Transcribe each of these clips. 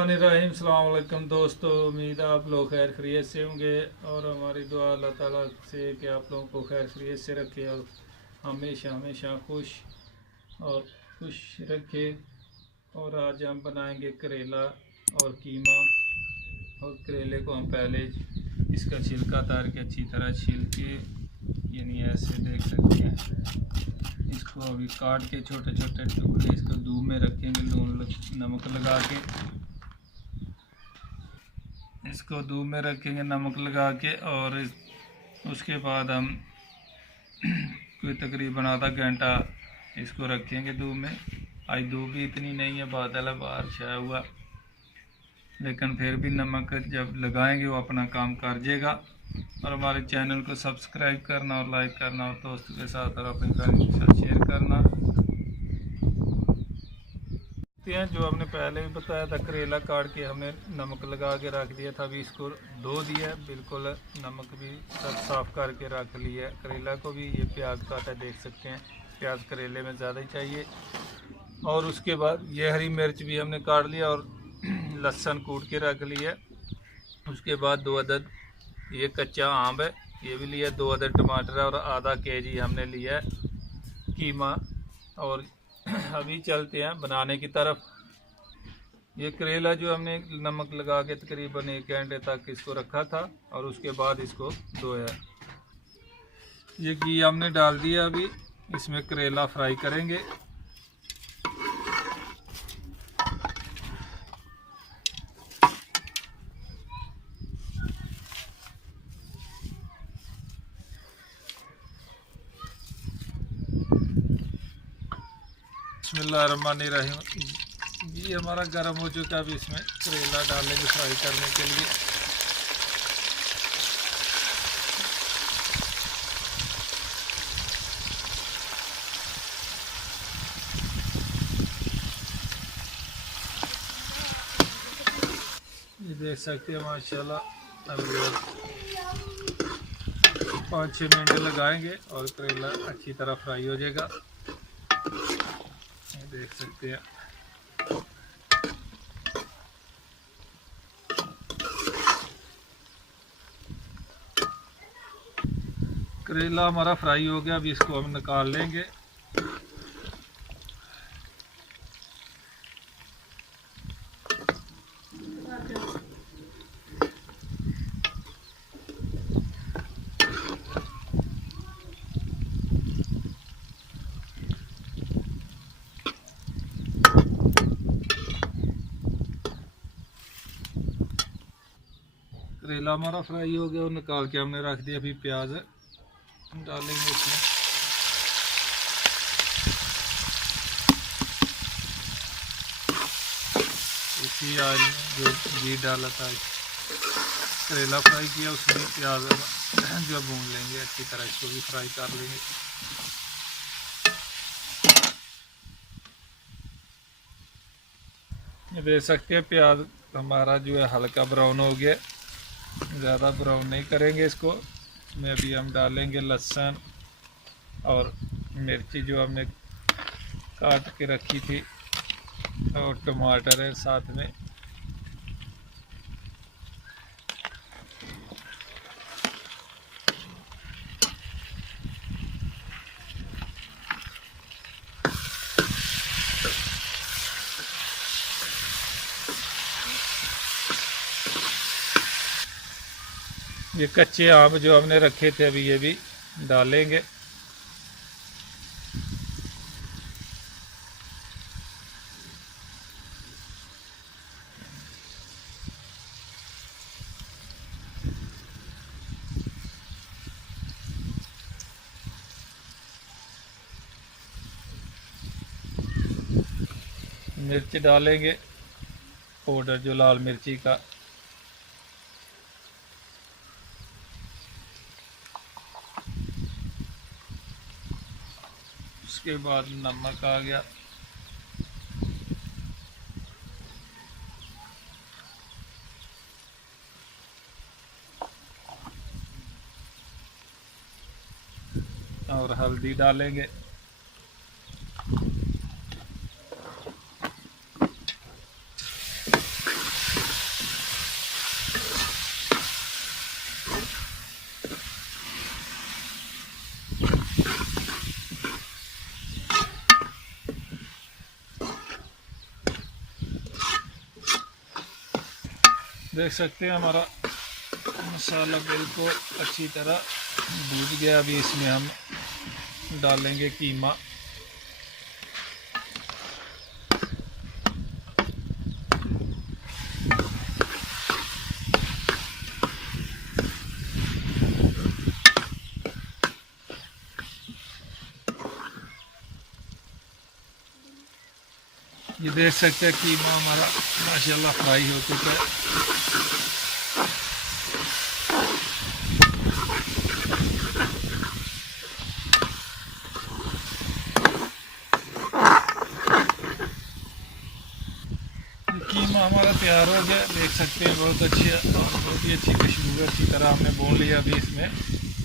बिस्मिल्लाहिर्रहमानिर्रहीम। अस्सलाम वालेकुम दोस्तों, उम्मीद है आप लोग खैर खैरियत से होंगे और हमारी दुआ अल्लाह ताला से कि आप लोगों को खैर खैरियत से रखे और हमेशा हमेशा खुश रखे। और आज हम बनाएंगे करेला और कीमा। और करेले को हम पहले इसका छिलका उतार के अच्छी तरह छील के, यानी ऐसे देख सकते हैं, इसको अभी काट के छोटे छोटे टुकड़े इसको दूध में रखेंगे, नमक लगा के। इसको दूध में रखेंगे नमक लगा के, और उसके बाद हम कोई तकरीबन आधा घंटा इसको रखेंगे दूध में। आज धूप भी इतनी नहीं है, बादल है, बाहर छाया हुआ, लेकिन फिर भी नमक जब लगाएंगे वो अपना काम कर जाएगा। और हमारे चैनल को सब्सक्राइब करना और लाइक करना और दोस्तों के साथ और अपने फ्रेंड के साथ शेयर करना। जो हमने पहले भी बताया था, करेला काट के हमने नमक लगा के रख दिया था, अभी इसको धो दिया है, बिल्कुल नमक भी सब साफ़ करके रख लिया है। करेला को भी ये प्याज काटा देख सकते हैं, प्याज करेले में ज़्यादा ही चाहिए। और उसके बाद ये हरी मिर्च भी हमने काट लिया और लहसुन कूट के रख लिया। उसके बाद 2 अदद ये कच्चा आम है, ये भी लिया। 2 अदद टमाटर और आधा केजी हमने लिया है कीमा। और अभी चलते हैं बनाने की तरफ। ये करेला जो हमने नमक लगा के तकरीबन 1 घंटे तक इसको रखा था और उसके बाद इसको धोया। ये घी हमने डाल दिया, अभी इसमें करेला फ्राई करेंगे। बिस्मिल्लाहिर्रहमानिर्रहीम। ये हमारा गर्म हो चुका है, अभी इसमें करेला डालेंगे फ्राई करने के लिए। ये देख सकते हैं माशाल्लाह, अभी 5-6 मिनट लगाएंगे और करेला अच्छी तरह फ्राई हो जाएगा। देख सकते हैं करेला हमारा फ्राई हो गया, अभी इसको हम निकाल लेंगे। करेला हमारा फ्राई हो गया और निकाल के हमने रख दिया। अभी प्याज डालेंगे इसमें। इसी आज जो घी डाला था, करेला फ्राई किया, उसमें प्याज जो भून लेंगे अच्छी तरह, इसको भी फ्राई कर लेंगे। ये देख सकते हैं प्याज हमारा जो है हल्का ब्राउन हो गया, ज़्यादा ब्राउन नहीं करेंगे इसको। इसमें अभी हम डालेंगे लहसुन और मिर्ची जो हमने काट के रखी थी, और टमाटर है साथ में। ये कच्चे आम जो हमने रखे थे अभी ये भी डालेंगे। मिर्च डालेंगे, पाउडर जो लाल मिर्ची का। उसके बाद नमक आ गया, और हल्दी डालेंगे। देख सकते हैं हमारा मसाला बिल्कुल अच्छी तरह भून गया। अभी इसमें हम डालेंगे कीमा। ये देख सकते हैं कीमा हमारा माशाल्लाह फ्राई हो चुका है। कीमा हमारा तैयार हो गया, देख सकते हैं बहुत अच्छी और बहुत ही अच्छी खुशबू है। अच्छी तरह हमने भून लिया। अभी इसमें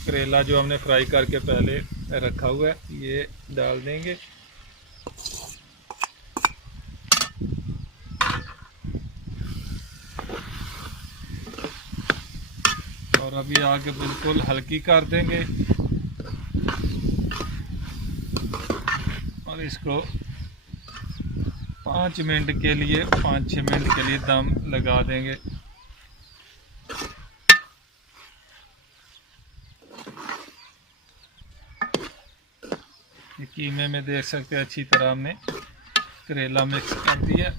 करेला जो हमने फ्राई करके पहले रखा हुआ है ये डाल देंगे। और अभी आगे बिल्कुल हल्की कर देंगे और इसको 5 मिनट के लिए 5-6 मिनट के लिए दम लगा देंगे। ये कीमे में देख सकते हैं अच्छी तरह हमने करेला मिक्स कर दिया।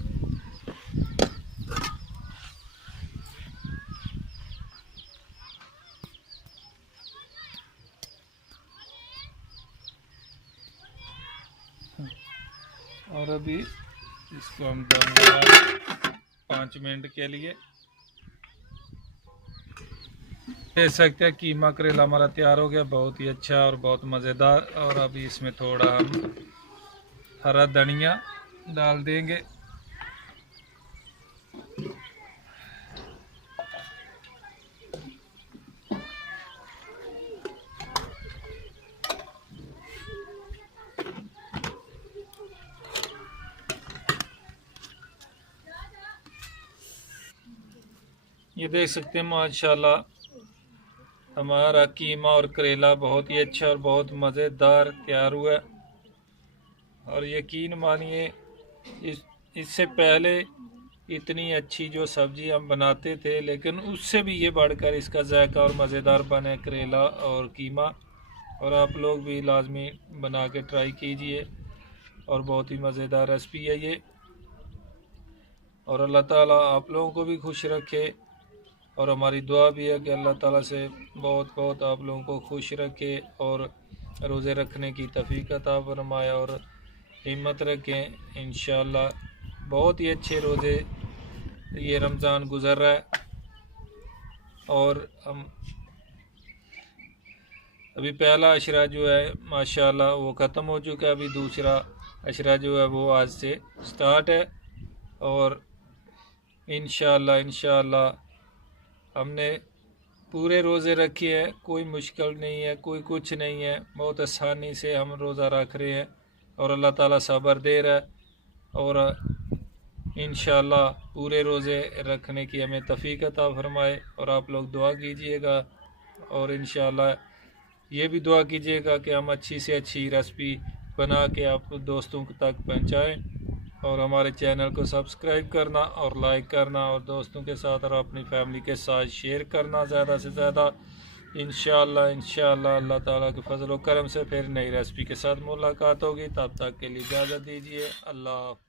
और अभी इसको हम दम लगा 5 मिनट के लिए। देख सकते हैं कीमा करेला हमारा तैयार हो गया, बहुत ही अच्छा और बहुत मज़ेदार। और अभी इसमें थोड़ा हम हरा धनिया डाल देंगे। ये देख सकते हैं माशाल्लाह हमारा कीमा और करेला बहुत ही अच्छा और बहुत मज़ेदार तैयार हुआ है। और यकीन मानिए इससे पहले इतनी अच्छी जो सब्ज़ी हम बनाते थे, लेकिन उससे भी ये बढ़कर इसका जायका और मज़ेदार बने करेला और कीमा। और आप लोग भी लाजमी बना के ट्राई कीजिए और बहुत ही मज़ेदार रेसिपी है ये। और अल्लाह ताला आप लोगों को भी खुश रखे और हमारी दुआ भी है कि अल्लाह ताला से बहुत बहुत आप लोगों को खुश रखे और रोज़े रखने की तौफीक अता फरमाए और हिम्मत रखें। इंशाअल्लाह बहुत ही अच्छे रोज़े ये रमज़ान गुज़र रहा है। और हम अभी पहला अशरा जो है माशाअल्लाह वो ख़त्म हो चुका है। अभी दूसरा अशरा जो है वो आज से स्टार्ट है। और इंशाअल्लाह हमने पूरे रोज़े रखे हैं, कोई मुश्किल नहीं है, कोई कुछ नहीं है, बहुत आसानी से हम रोज़ा रख रहे हैं और अल्लाह ताला सब्र दे रहा है। और इंशाअल्लाह पूरे रोज़े रखने की हमें तौफीक अता फरमाए। और आप लोग दुआ कीजिएगा और इंशाअल्लाह ये भी दुआ कीजिएगा कि हम अच्छी से अच्छी रेसिपी बना के आप दोस्तों तक पहुँचाएँ। और हमारे चैनल को सब्सक्राइब करना और लाइक करना और दोस्तों के साथ और अपनी फैमिली के साथ शेयर करना ज़्यादा से ज़्यादा। इंशाअल्लाह अल्लाह ताला के फजल व करम से फिर नई रेसिपी के साथ मुलाकात होगी। तब तक के लिए इजाज़त दीजिए। अल्लाह।